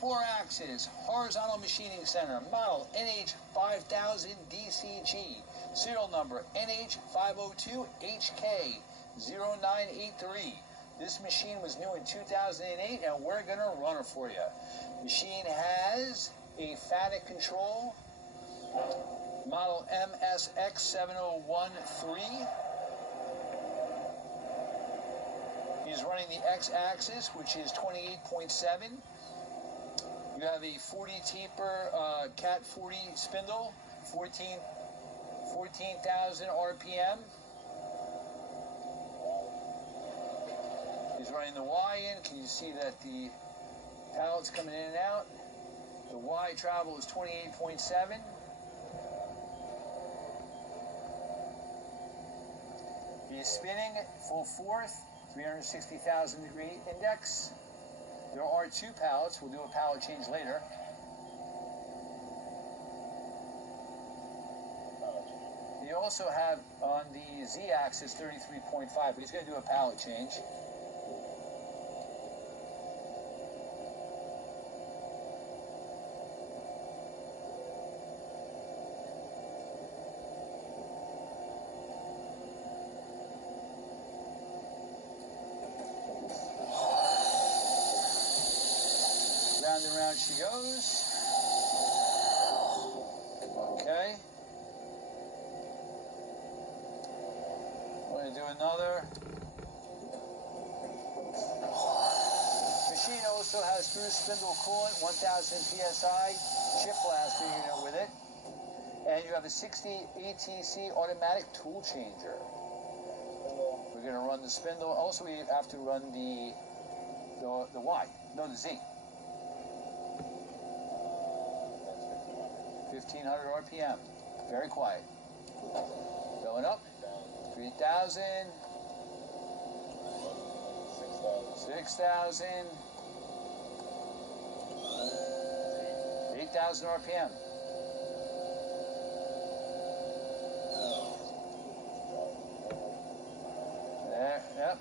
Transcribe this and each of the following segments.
4-axis horizontal machining center, model NH5000DCG, serial number NH502HK0983. This machine was new in 2008, and we're going to run it for you. Machine has a FANUC control, model MSX7013. He's running the X-axis, which is 28.7. You have a 40 taper Cat 40 spindle, 14,000 RPM. He's running the Y in. Can you see that the pallet's coming in and out? The Y travel is 28.7. He's spinning full force, 360,000 degree index. There are 2 pallets. We'll do a pallet change later. You also have on the Z-axis 33.5, but he's going to do a pallet change. Round and round she goes. Okay. We're going to do another. Machine also has through spindle coolant, 1000 PSI, chip blaster unit with it. And you have a 60 ATC automatic tool changer. We're going to run the spindle. Also, we have to run the Y, no, the Z. 1500 RPM. Very quiet. Going up. 3,000. 6,000. 8,000 RPM. There, yep.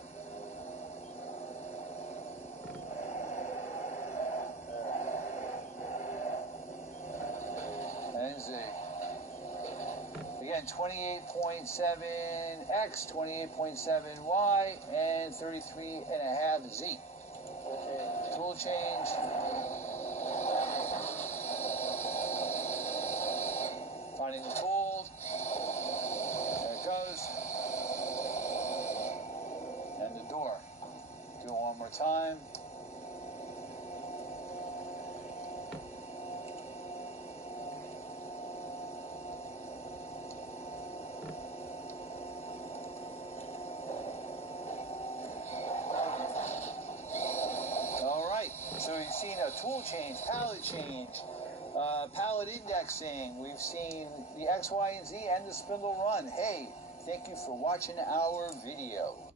And Z. Again, 28.7X, 28.7Y, and 33.5 Z. Tool change. Finding the tool. There it goes. And the door. Do it one more time. So we've seen a tool change, pallet change, pallet indexing. We've seen the X, Y, and Z and the spindle run. Hey, thank you for watching our video.